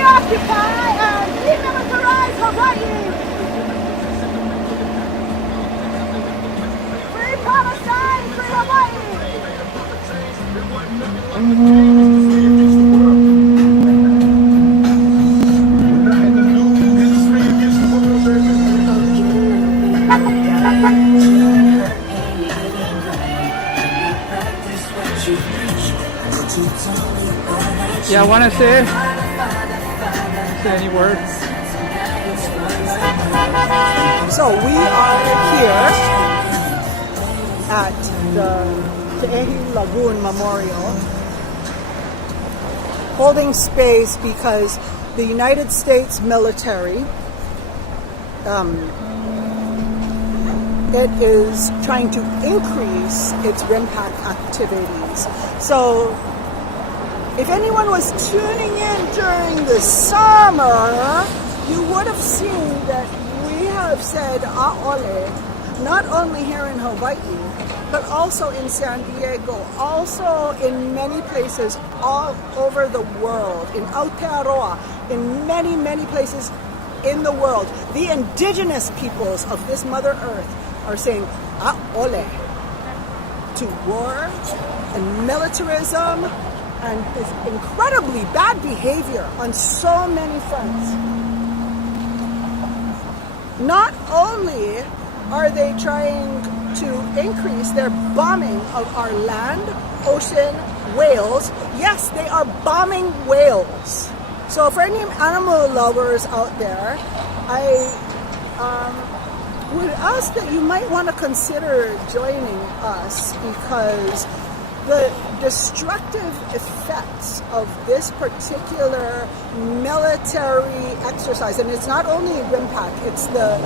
Occupy and demilitarize Hawaii! Free Palestine! Free Hawaii! Yeah, I want to say any words? So we are here at the Lagoon Memorial, holding space because the United States military it is trying to increase its RIMPAC activities. So if anyone was tuning in during the summer, you would have seen that we have said "A'ole" not only here in Hawaii, but also in San Diego, also in many places all over the world, in Aotearoa, in many, many places in the world. The indigenous peoples of this Mother Earth are saying "A'ole" to war and militarism and this incredibly bad behavior on so many fronts. Not only are they trying to increase their bombing of our land, ocean, whales, yes, they are bombing whales. So for any animal lovers out there, I would ask that you might want to consider joining us, because the destructive effects of this particular military exercise, and it's not only RIMPAC, it's the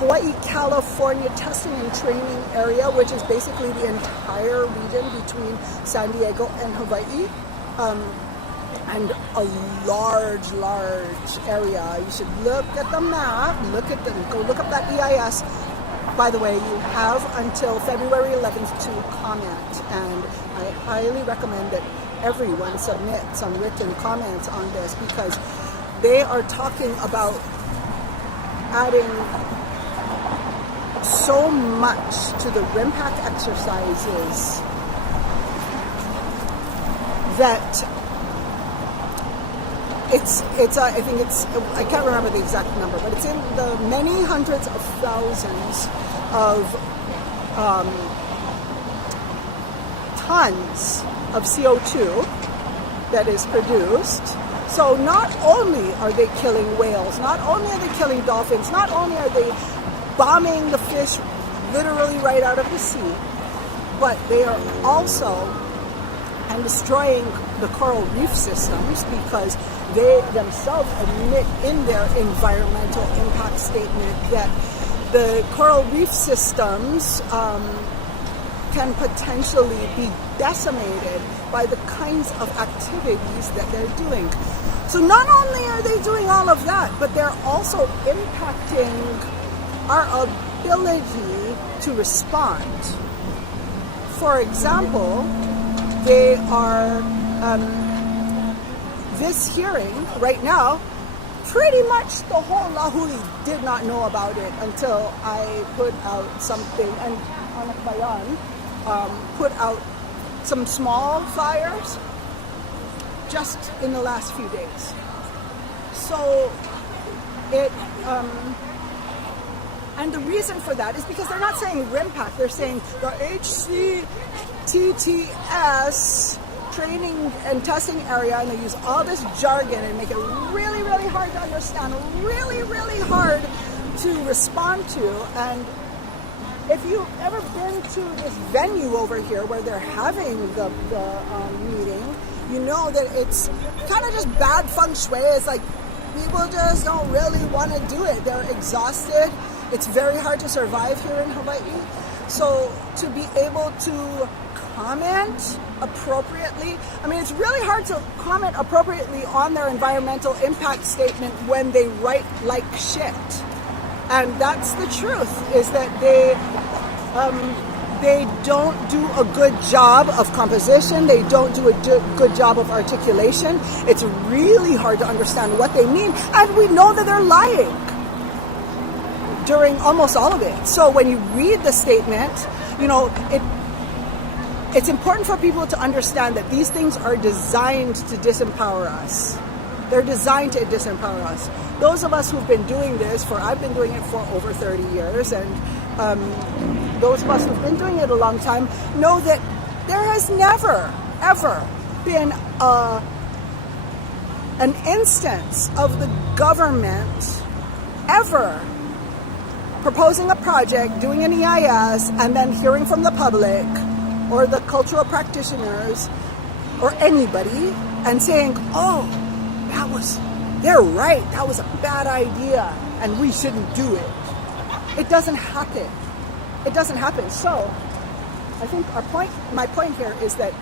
Hawaii-California testing and training area, which is basically the entire region between San Diego and Hawaii, and a large area. You should look at the map, go look up that EIS. By the way, you have until February 11th to comment, and I highly recommend that everyone submit some written comments on this, because they are talking about adding so much to the RIMPAC exercises that I can't remember the exact number, but it's in the many hundreds of thousands of tons of CO2 that is produced. So not only are they killing whales, not only are they killing dolphins, not only are they bombing the fish literally right out of the sea, but they are also destroying the coral reef systems, because they themselves admit in their environmental impact statement that the coral reef systems can potentially be decimated by the kinds of activities that they're doing. So not only are they doing all of that, but they're also impacting our ability to respond. For example, they are this hearing right now, pretty much the whole Līhue did not know about it until I put out something, and Anak Bayan put out some small fires just in the last few days. So it and the reason for that is because they're not saying RIMPAC, they're saying the HCTTS training and testing area, and they use all this jargon and make it really, really hard to understand, really, really hard to respond to. And if you've ever been to this venue over here where they're having the meeting, you know that it's kind of just bad feng shui. It's like people just don't really want to do it. They're exhausted. It's very hard to survive here in Hawaii. So to be able to comment appropriately, I mean, it's really hard to comment appropriately on their environmental impact statement when they write like shit. And that's the truth, is that they don't do a good job of composition. They don't do a good job of articulation. It's really hard to understand what they mean. And we know that they're lying during almost all of it. So when you read the statement, you know, it's important for people to understand that these things are designed to disempower us. They're designed to disempower us. Those of us who've been doing this I've been doing it for over 30 years, and those of us who've been doing it a long time know that there has never, ever been an instance of the government ever proposing a project, doing an EIS, and then hearing from the public or the cultural practitioners or anybody and saying, oh, they're right, that was a bad idea and we shouldn't do it. It doesn't happen. It doesn't happen. So I think my point here is that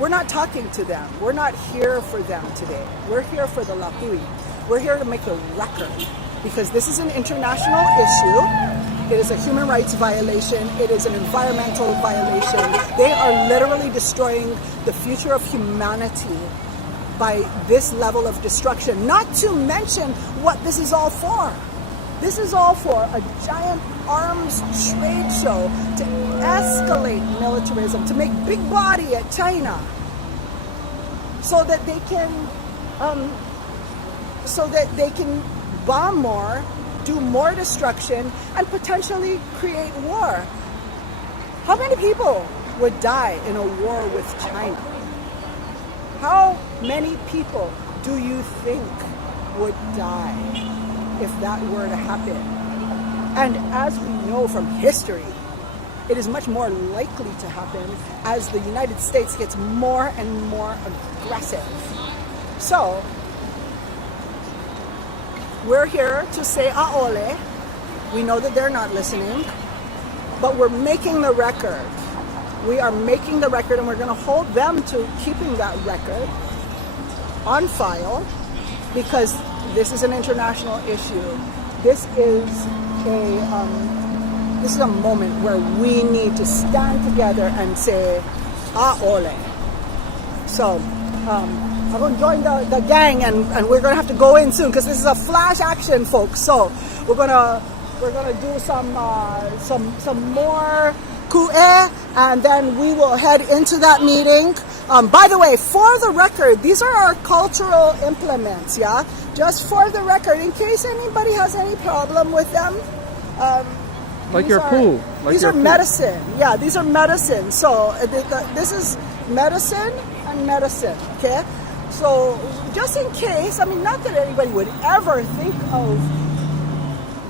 we're not talking to them. We're not here for them today. We're here for the Līhue. We're here to make a record, because this is an international issue. It is a human rights violation. It is an environmental violation. They are literally destroying the future of humanity by this level of destruction. Not to mention what this is all for. This is all for a giant arms trade show to escalate militarism, to make big body at China, so that they can bomb more, do more destruction, and potentially create war. How many people would die in a war with China? How many people do you think would die if that were to happen? And as we know from history, it is much more likely to happen as the United States gets more and more aggressive. So, we're here to say a'ole. We know that they're not listening, but we're making the record. We are making the record, and we're going to hold them to keeping that record on file, because this is an international issue. This is a moment where we need to stand together and say a'ole. So I'm going to join the gang, and we're going to have to go in soon, because this is a flash action, folks. So we're going to do some more ku'e, and then we will head into that meeting. By the way, for the record, these are our cultural implements, yeah? Just for the record, in case anybody has any problem with them. Like your pool. These are medicine. Yeah, these are medicine. So this is medicine and medicine, okay? So just in case, I mean, not that anybody would ever think of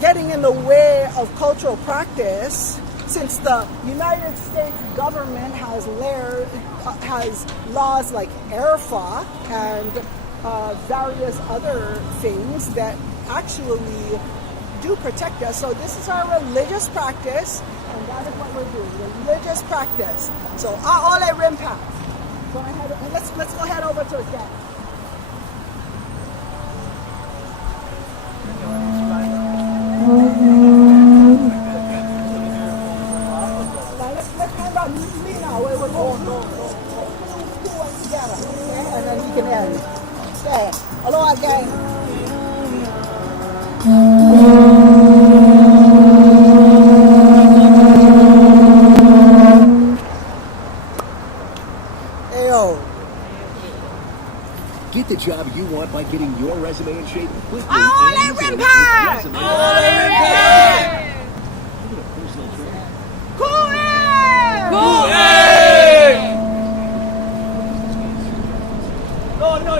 getting in the way of cultural practice, since the United States government has laws like ERFA and various other things that actually do protect us. So this is our religious practice, and that is what we're doing, religious practice. So a'ole RIMPAC. Go ahead, and let's go head over to it again. Let's find out me now where we're going. Two ones together, okay? And then we can end. Okay. Aloha, gang. Ayo. Get the job you want by getting your resume in shape quickly. a'ole RIMPAC! a'ole RIMPAC! No, no,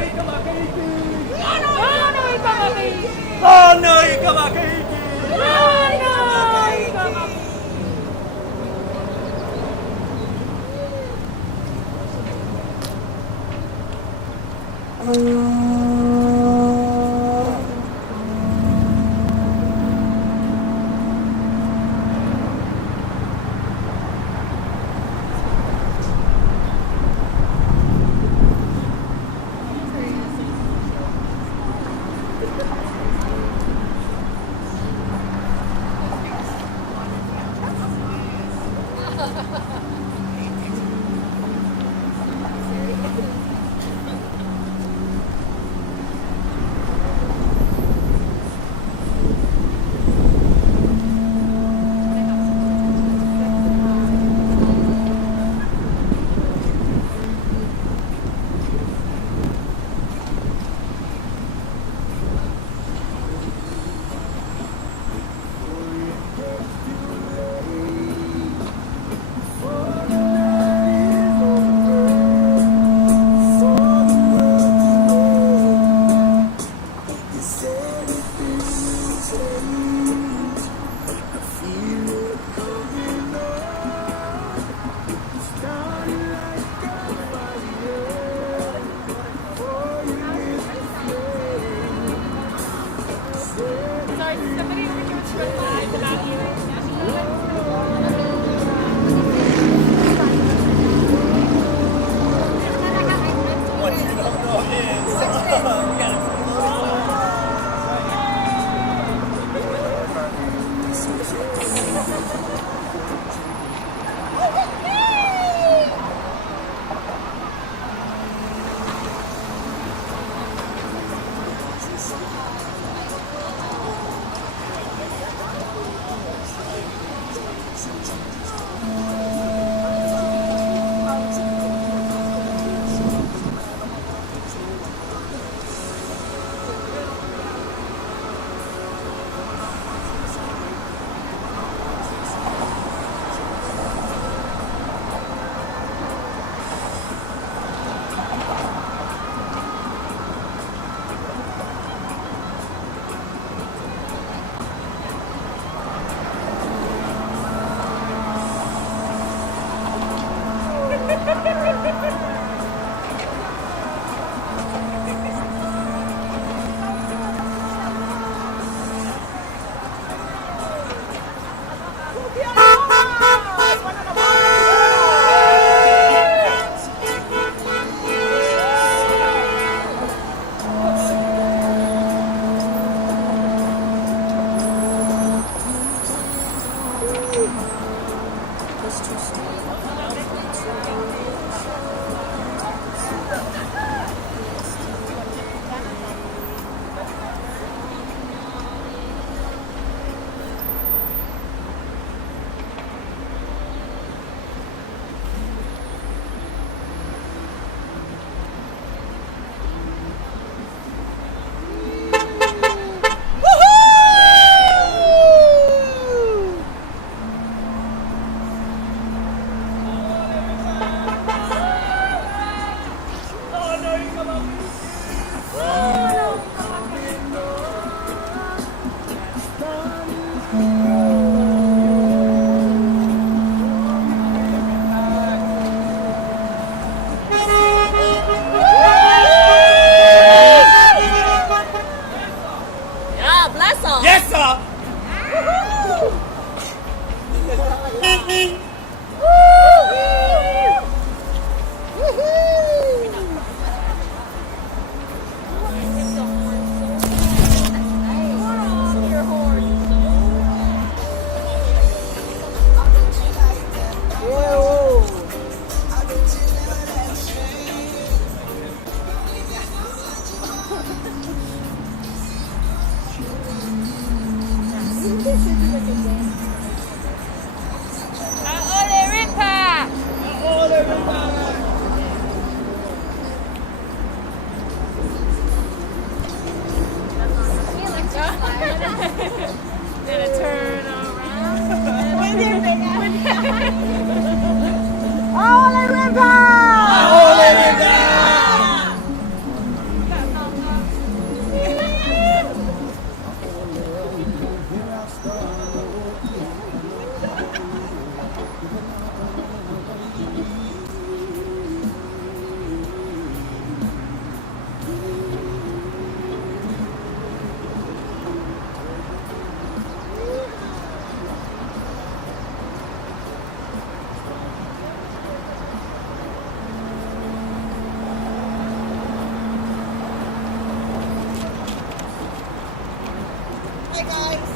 guys.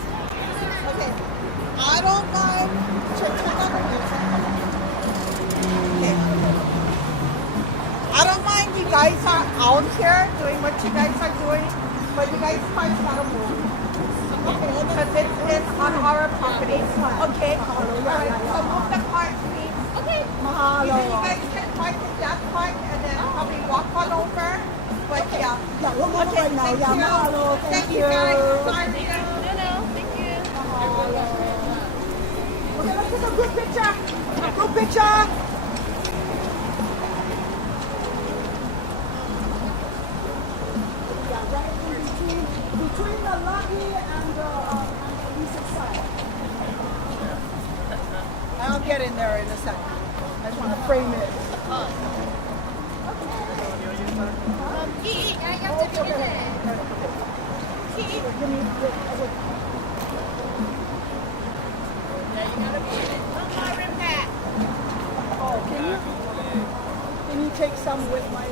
Okay. I don't mind. Turn on the music. Okay. I don't mind you guys are out here doing what you guys are doing, but you guys might gotta move. Okay, because it's on our property. Okay. All right. So move the cart, please. Okay. Mahalo. You guys can park in that part and then probably walk on over. But yeah. Yeah, we'll move right now. Yeah, mahalo. Thank you guys. Sorry. Thank you. Okay, let's take a group picture. A group picture. Yeah, right in between the lobby and the east side. I'll get in there in a second. I just want to frame it. I have to be there. Give me Oh, can you take some with my